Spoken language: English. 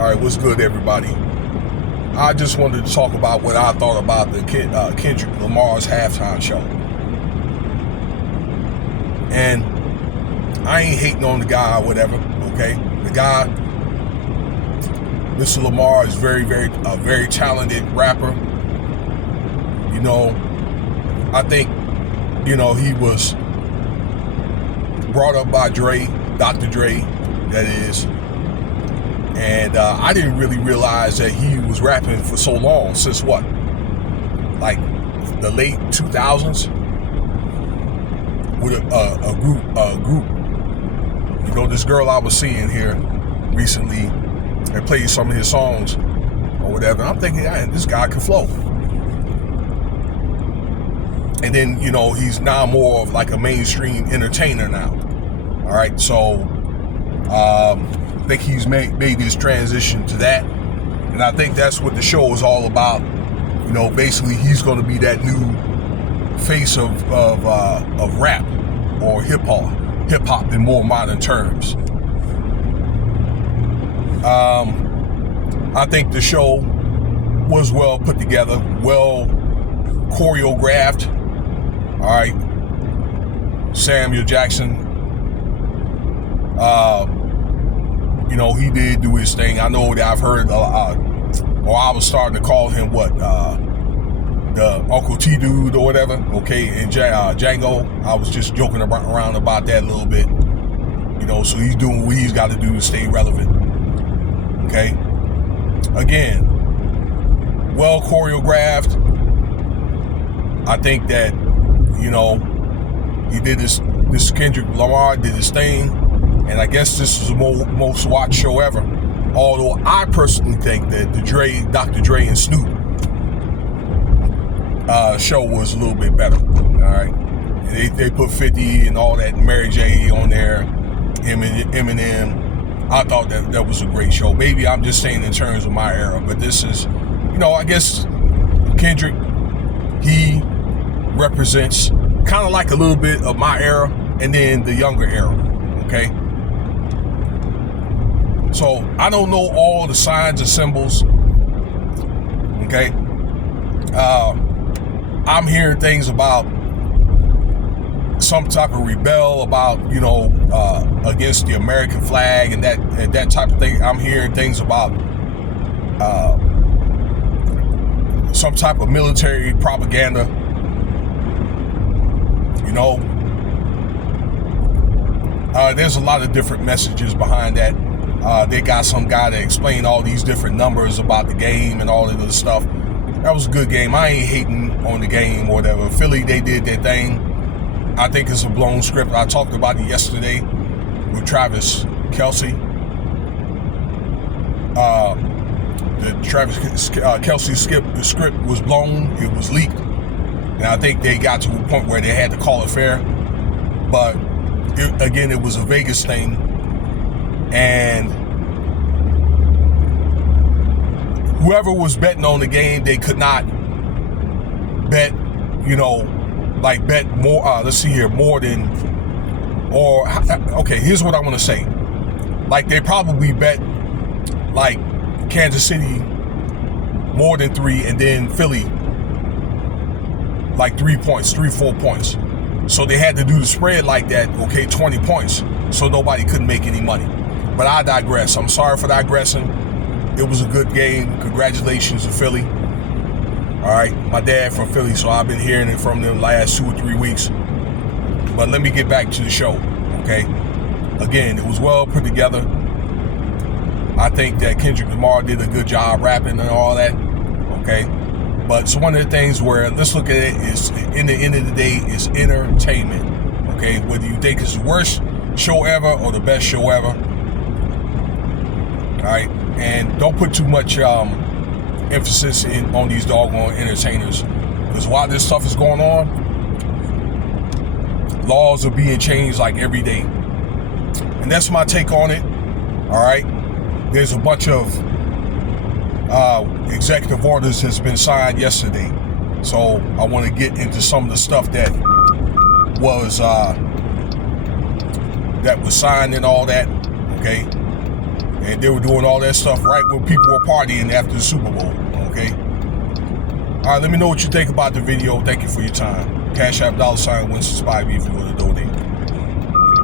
All right, what's good, everybody? I just wanted to talk about what I thought about the Kendrick Lamar's halftime show. And I ain't hating on the guy or whatever, okay? The guy, Mr. Lamar, is a very talented rapper. You know, I think, he was brought up by Dre, Dr. Dre, that is. And I didn't really realize that he was rapping for so long. Since what? Like the late 2000s? With a group. You know, this girl I was seeing here recently and played some of his songs or whatever. I'm thinking, this guy can flow. And then, he's now more of like a mainstream entertainer now. All right, so I think he's made this transition to that, and I think that's what the show is all about. Basically, he's going to be that new face of rap or hip hop in more modern terms. I think the show was well put together, well choreographed. All right, Samuel Jackson. He did do his thing. I know that I've heard, or I was starting to call him the Uncle T dude or whatever. Okay, and Django. I was just joking around about that a little bit. So he's doing what he's got to do to stay relevant. Okay. Again, well choreographed. I think that he did this Kendrick Lamar did his thing. And I guess this is the most watched show ever. Although I personally think that the Dr. Dre and Snoop show was a little bit better. All right, and they put 50 and all that, Mary J on there, Eminem. I thought that was a great show. Maybe I'm just saying in terms of my era, but this is, I guess Kendrick, he represents kind of like a little bit of my era and then the younger era. Okay. So I don't know all the signs and symbols. Okay. I'm hearing things about some type of rebel about, against the American flag and that type of thing. I'm hearing things about some type of military propaganda. There's a lot of different messages behind that. They got some guy to explain all these different numbers about the game and all of this stuff. That was a good game. I ain't hating on the game or whatever. Philly, they did their thing. I think it's a blown script. I talked about it yesterday with Travis Kelce. The Travis Kelce script was blown. It was leaked. And I think they got to a point where they had to call it fair. But it was a Vegas thing. And whoever was betting on the game, they could not bet, bet more. Let's see here, more than, or, okay, here's what I want to say. Like, they probably bet, like, Kansas City more than 3, and then Philly, like 3 points, 4 points. So they had to do the spread like that, 20 points, so nobody couldn't make any money. But I digress. I'm sorry for digressing. It was a good game. Congratulations to Philly. All right. My dad from Philly, so I've been hearing it from them last 2 or 3 weeks. But let me get back to the show, okay? Again, it was well put together. I think that Kendrick Lamar did a good job rapping and all that, okay? But it's one of the things where, let's look at it, is in the end of the day, it's entertainment, okay? Whether you think it's the worst show ever or the best show ever. All right, and don't put too much emphasis on these doggone entertainers, because while this stuff is going on, laws are being changed like every day, and that's my take on it. All right, there's a bunch of executive orders that's been signed yesterday, so I want to get into some of the stuff that was signed and all that. Okay. And they were doing all that stuff right when people were partying after the Super Bowl, okay? All right, let me know what you think about the video. Thank you for your time. Cash App $Winston Spivey if you want to donate.